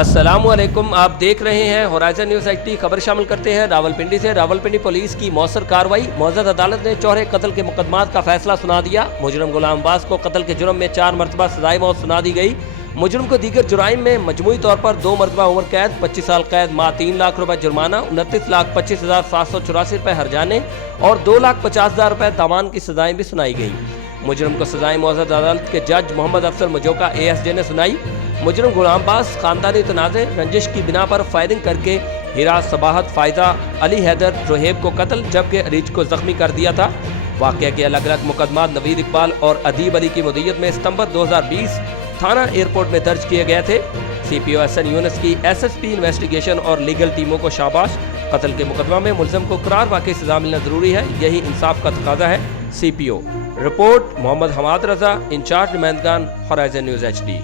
السلام علیکم، آپ دیکھ رہے ہیں ہورائزن نیوز ایچ ڈی۔ خبر شامل کرتے ہیں راولپنڈی سے۔ راولپنڈی پولیس کی مؤثر کارروائی، معزز عدالت نے چوہرے قتل کے مقدمات کا فیصلہ سنا دیا۔ مجرم غلام عباس کو قتل کے جرم میں 4 مرتبہ سزائے موت سنا دی گئی۔ مجرم کو دیگر جرائم میں مجموعی طور پر 2 مرتبہ عمر قید، 25 سال قید مع 3 لاکھ روپے جرمانہ، 29,25,784 روپے ہرجانے اور 2,50,000 روپے دامان کی سزائیں بھی سنائی گئیں۔ مجرم کو سزائیں معزز عدالت کے جج محمد افضل مجوکا ASJ نے سنائی۔ مجرم غلام عباس خاندانی تنازع رنجش کی بنا پر فائرنگ کر کے ہیرا صباحت فائزہ علی حیدر روہیب کو قتل جبکہ عریج کو زخمی کر دیا تھا۔ واقعہ کے الگ الگ مقدمات نوید اقبال اور ادیب علی کی مدیت میں ستمبر 2020 تھانہ ایئرپورٹ میں درج کیے گئے تھے۔ CPO SN یونس کی SSP انویسٹیگیشن اور لیگل ٹیموں کو شاباش۔ قتل کے مقدمہ میں ملزم کو قرار واقعی سزا ملنا ضروری ہے، یہی انصاف کا تقاضا ہے۔ CPO رپورٹ محمد حماد رضا، انچارج نمائندگان ہورائزن نیوز HD۔